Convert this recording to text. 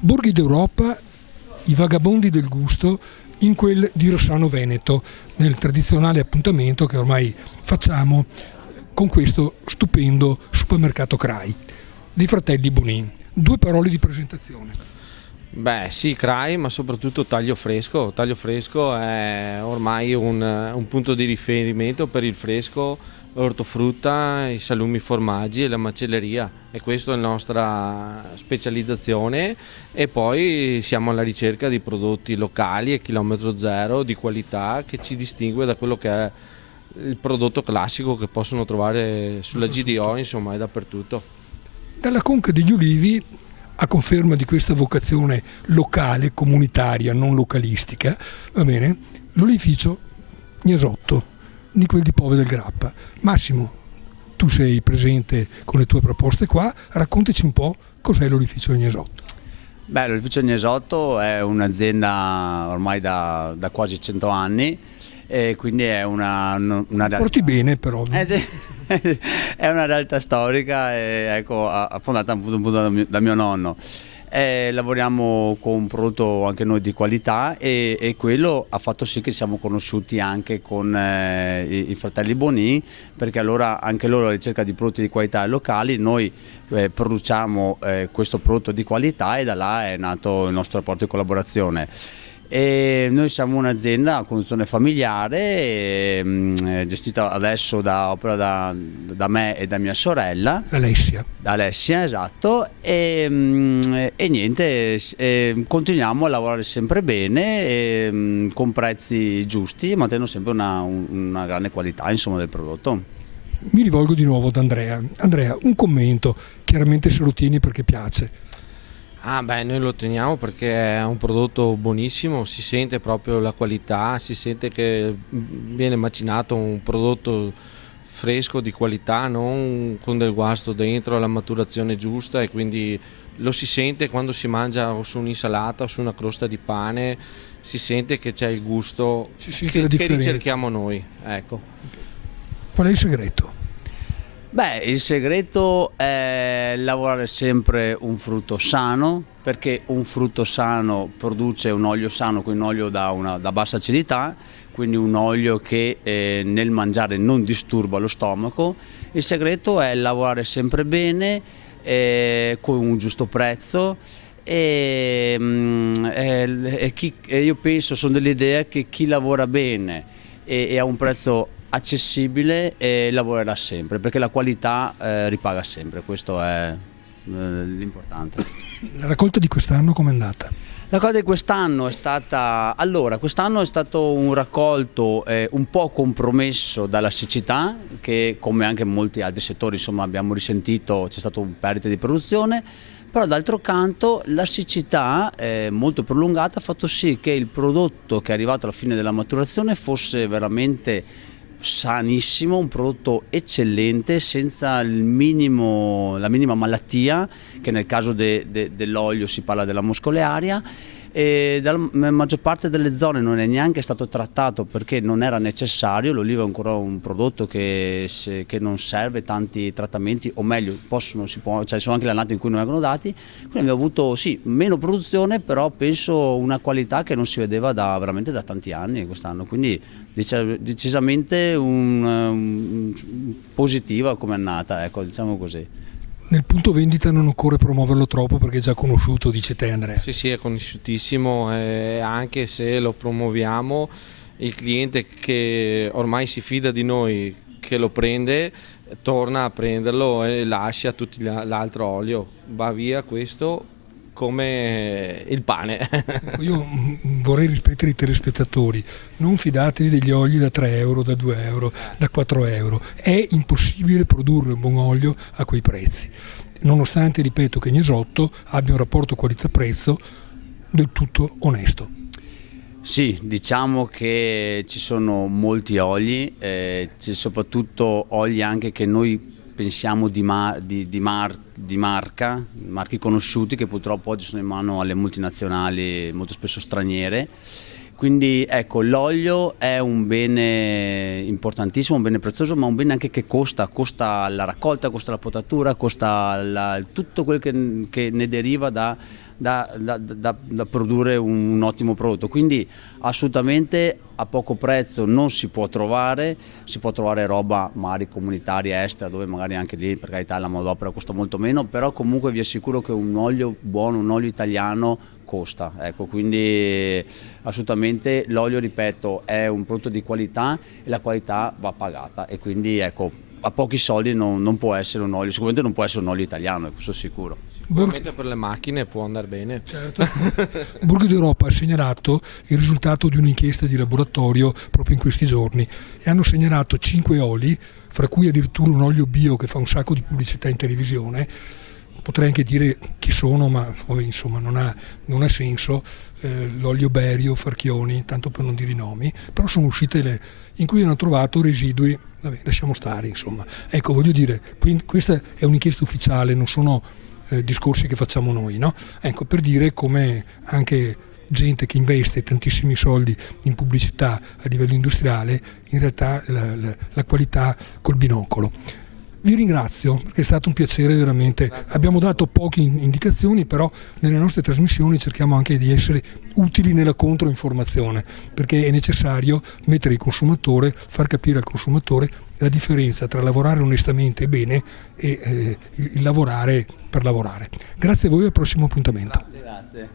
Borghi d'Europa, i vagabondi del gusto in quel di Rossano Veneto, nel tradizionale appuntamento che ormai facciamo con questo stupendo supermercato CRAI dei fratelli Bonin. 2 parole di presentazione. Beh sì, CRAI, ma soprattutto Taglio Fresco. Taglio Fresco è ormai un punto di riferimento per il fresco, l'ortofrutta, i salumi formaggi e la macelleria, e questa è la nostra specializzazione, e poi siamo alla ricerca di prodotti locali e chilometro zero di qualità che ci distingue da quello che è il prodotto classico che possono trovare sulla GDO, insomma, è dappertutto. Dalla Conca degli Ulivi, a conferma di questa vocazione locale, comunitaria, non localistica, va bene, l'olificio Gnesotto di quel di Pove del Grappa. Massimo, tu sei presente con le tue proposte qua, raccontaci un po' cos'è l'olificio Gnesotto. Beh, l'olificio Gnesotto è un'azienda ormai da quasi 100 anni, e quindi è una realtà. Porti bene però. Sì. È una realtà storica, ecco, fondata appunto da mio nonno. Lavoriamo con un prodotto anche noi di qualità, e quello ha fatto sì che siamo conosciuti anche con i fratelli Bonin, perché allora anche loro alla ricerca di prodotti di qualità locali, noi produciamo questo prodotto di qualità, e da là è nato il nostro rapporto di collaborazione. E noi siamo un'azienda a conduzione familiare, gestita adesso da me e da mia sorella Alessia, esatto, e niente, continuiamo a lavorare sempre bene, con prezzi giusti, mantenendo sempre una grande qualità, insomma, del prodotto. Mi rivolgo di nuovo ad Andrea. Andrea, un commento, chiaramente se lo tieni perché piace. Beh, noi lo teniamo perché è un prodotto buonissimo, si sente proprio la qualità, si sente che viene macinato un prodotto fresco di qualità, non con del guasto dentro, la maturazione giusta, e quindi lo si sente quando si mangia o su un'insalata o su una crosta di pane, si sente che c'è il gusto che ricerchiamo noi. Ecco. Qual è il segreto? Beh, il segreto è lavorare sempre un frutto sano, perché un frutto sano produce un olio sano, quindi un olio da bassa acidità, quindi un olio che nel mangiare non disturba lo stomaco. Il segreto è lavorare sempre bene, con un giusto prezzo, e io penso, sono dell'idea che chi lavora bene e a un prezzo accessibile lavorerà sempre, perché la qualità ripaga sempre, questo è l'importante. La raccolta di quest'anno com'è andata? La raccolta di quest'anno è stata, allora, quest'anno è stato un raccolto un po' compromesso dalla siccità, che come anche in molti altri settori, insomma, abbiamo risentito, c'è stato un perdita di produzione, però d'altro canto la siccità molto prolungata ha fatto sì che il prodotto che è arrivato alla fine della maturazione fosse veramente sanissimo, un prodotto eccellente, senza la minima malattia, che nel caso dell'olio si parla della moscolearia, e nella maggior parte delle zone non è neanche stato trattato perché non era necessario. L'olivo è ancora un prodotto che non serve tanti trattamenti, o meglio, cioè sono anche le annate in cui non vengono dati, quindi abbiamo avuto sì meno produzione, però penso una qualità che non si vedeva veramente da tanti anni quest'anno, quindi decisamente positiva come annata, ecco, diciamo così. Nel punto vendita non occorre promuoverlo troppo perché è già conosciuto, dice te Andrea. Sì, è conosciutissimo, anche se lo promuoviamo, il cliente che ormai si fida di noi, che lo prende, torna a prenderlo e lascia tutto l'altro olio, va via questo come il pane. Io vorrei rispettere i telespettatori, non fidatevi degli oli da 3 euro, da 2 euro, da 4 euro, è impossibile produrre un buon olio a quei prezzi, nonostante, ripeto, che Gnesotto abbia un rapporto qualità-prezzo del tutto onesto. Sì, diciamo che ci sono molti oli, c'è soprattutto oli anche che noi pensiamo di marca, marchi conosciuti che purtroppo oggi sono in mano alle multinazionali molto spesso straniere. Quindi ecco, l'olio è un bene importantissimo, un bene prezioso, ma un bene anche che costa la raccolta, costa la potatura, costa tutto quel che ne deriva da produrre un ottimo prodotto. Quindi assolutamente a poco prezzo non si può trovare roba magari comunitaria estera, dove magari anche lì per carità la manodopera costa molto meno, però comunque vi assicuro che un olio buono, un olio italiano costa, ecco, quindi assolutamente l'olio, ripeto, è un prodotto di qualità e la qualità va pagata, e quindi ecco, a pochi soldi non può essere un olio, sicuramente non può essere un olio italiano, questo è sicuro. Sicuramente per le macchine può andare bene. Certo. Burgo d'Europa ha segnalato il risultato di un'inchiesta di laboratorio proprio in questi giorni e hanno segnalato 5 oli, fra cui addirittura un olio bio che fa un sacco di pubblicità in televisione. Potrei anche dire chi sono, ma vabbè, insomma non ha senso, l'olio Berio, Farchioni, tanto per non dire i nomi, però sono uscite in cui hanno trovato residui, vabbè, lasciamo stare, insomma. Ecco, voglio dire, questa è un'inchiesta ufficiale, non sono discorsi che facciamo noi, no? Ecco, per dire come anche gente che investe tantissimi soldi in pubblicità a livello industriale, in realtà la qualità col binocolo. Vi ringrazio perché è stato un piacere veramente. Abbiamo dato poche indicazioni, però nelle nostre trasmissioni cerchiamo anche di essere utili nella controinformazione, perché è necessario mettere il consumatore, far capire al consumatore la differenza tra lavorare onestamente e bene e il lavorare per lavorare. Grazie a voi, al prossimo appuntamento. Grazie.